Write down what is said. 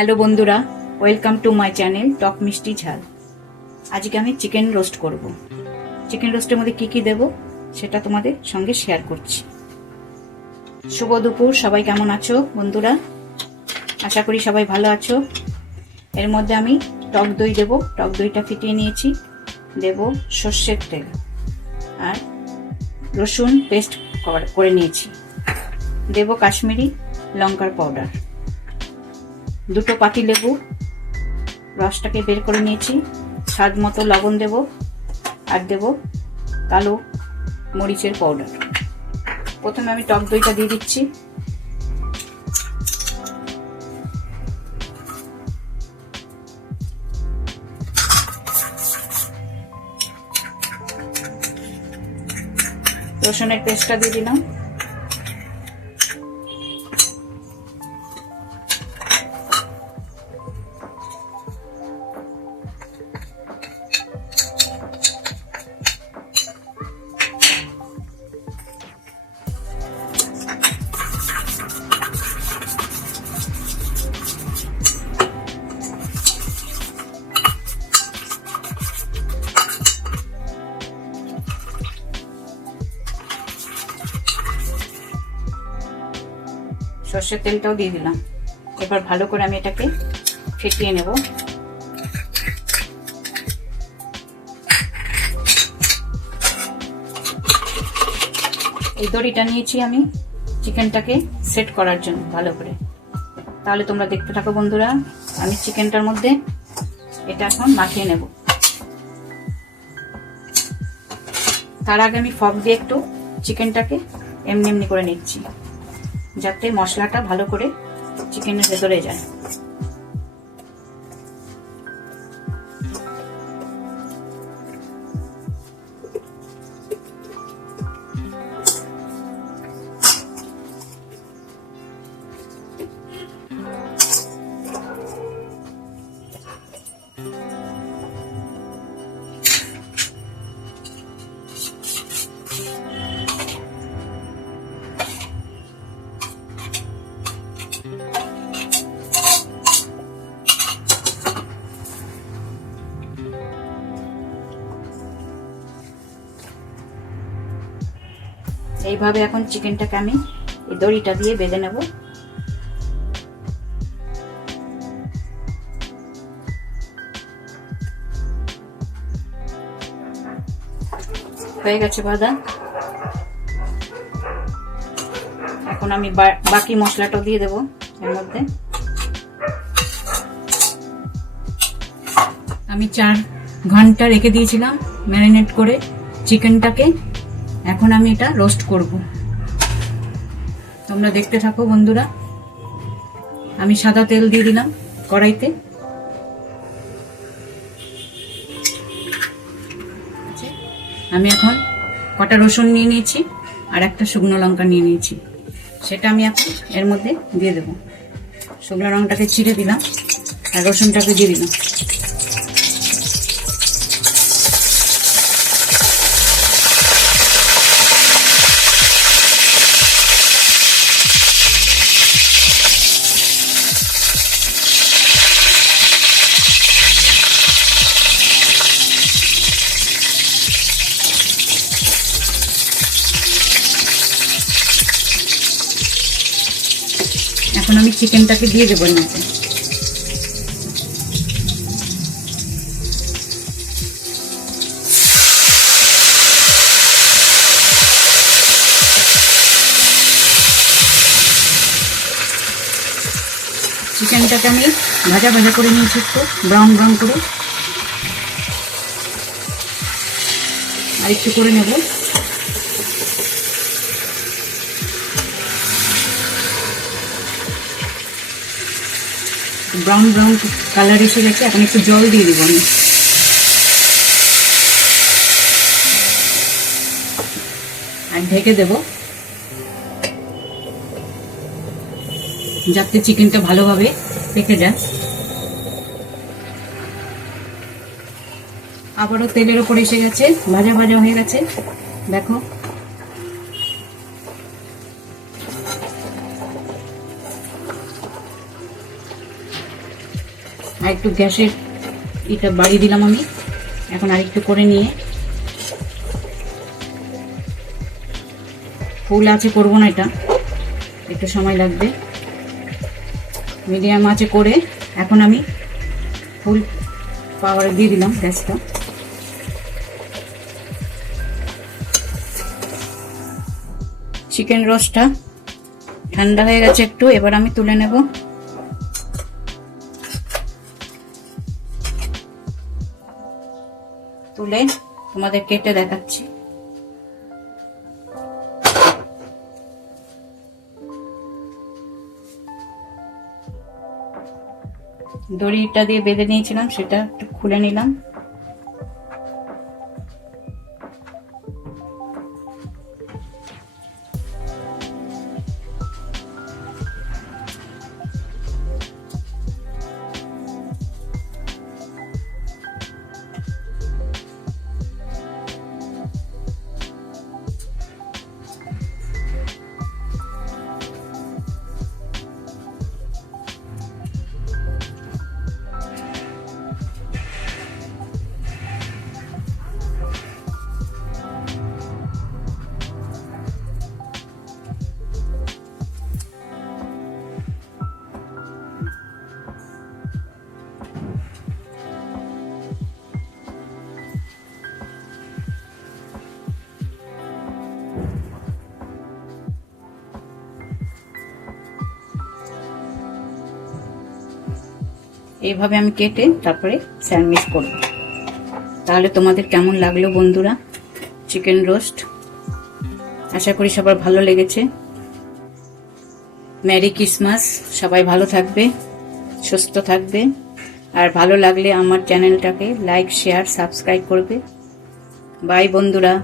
Hello বন্ধুরা, welcome to my channel টক মিষ্টি ঝাল। আজকে আমি চিকেন রোস্ট করব। চিকেন রোস্টের মধ্যে কি কি দেব সেটা তোমাদের সঙ্গে শেয়ার করছি। শুভ দুপুর, সবাই কেমন আছো বন্ধুরা? আশা করি সবাই ভালো আছো। এর মধ্যে আমি টক দই দেব। টক দইটা ফিটিয়ে নিয়েছি। দেব সর্ষের তেল আর রসুন পেস্ট করে নিয়েছি। দেব কাশ্মীরি লঙ্কার পাউডার, দুটো পাতি লেবু রসটাকে বের করে নিয়েছি। স্বাদ মতো লবণ দেব আর দেব কালো মরিচের পাউডার। প্রথমে আমি টক দইটা দিয়ে দিচ্ছি। রসুনের পেস্টটা দিয়ে দিলাম। সর্ষের তেলটাও দিয়ে দিলাম। এবার ভালো করে আমি এটাকে ফেটিয়ে নেব। এই দড়িটা নিয়েছি আমি চিকেনটাকে সেট করার জন্য ভালো করে। তাহলে তোমরা দেখতে থাকো বন্ধুরা। আমি চিকেনটার মধ্যে এটা এখন মাখিয়ে নেব। তার আগে আমি ফর্ক দিয়ে একটু চিকেনটাকে এমনি এমনি করে নিচ্ছি, যাতে মশলাটা ভালো করে চিকেনের ভেতরে যায়। এইভাবে এখন চিকেনটাকে আমি এই দড়িটা দিয়ে বেঁধে নেব। হয়ে গেছে বাঁধা। এখন আমি বাকি মশলাটাও দিয়ে দেব এর মধ্যে। আমি 4 ঘন্টা রেখে দিয়েছিলাম ম্যারিনেট করে চিকেনটাকে। এখন আমি এটা রোস্ট করব। তোমরা দেখতে থাকো বন্ধুরা। আমি সাদা তেল দিয়ে দিলাম কড়াইতে। আমি এখন কটা রসুন নিয়ে নিয়েছি আর একটা শুকনো লঙ্কা নিয়ে নিয়েছি, সেটা আমি এখন এর মধ্যে দিয়ে দেব। শুকনো লঙ্কাটাকে ছিঁড়ে দিলাম আর রসুনটাকে দিয়ে দিলাম। এখন আমি চিকেনটাকে দিয়ে দেবো এর মধ্যে। চিকেনটাকে আমি ভাজা ভাজা করে নিয়েছি, একটু ব্রাউন ব্রাউন করে। আর একটু করে নেব। ব্রাউন ব্রাউন কালার এসে গেছে। এখন একটু জল দিয়ে দিব আমি। আর ঢেকে দেব, যাতে চিকেনটা ভালোভাবে পেকে যায়। আবারও তেলের উপর এসে গেছে, ভাজা ভাজা হয়ে গেছে। দেখো আর একটু গ্যাসের এটা বাড়িয়ে দিলাম আমি। এখন আরেকটু করে নিয়ে, ফুল আছে করবো না, এটা একটু সময় লাগবে। মিডিয়াম আঁচে করে এখন আমি ফুল পাওয়ারে দিয়ে দিলাম গ্যাসটা। চিকেন রোস্টটা ঠান্ডা হয়ে গেছে একটু, এবার আমি তুলে নেব। তুলে তোমাদের কেটে দেখাচ্ছি। দড়িটা দিয়ে বেঁধে নিয়েছিলাম, সেটা একটু খুলে নিলাম। এইভাবে আমি কেটে তারপরে স্যান্ডউইচ করব। তাহলে তোমাদের কেমন লাগলো বন্ধুরা চিকেন রোস্ট? আশা করি সবার ভালো লেগেছে। মেরি ক্রিসমাস, সবাই ভালো থাকবে, সুস্থ থাকবে। আর ভালো লাগলে আমার চ্যানেলটাকে লাইক, শেয়ার, সাবস্ক্রাইব করবে। বাই বন্ধুরা।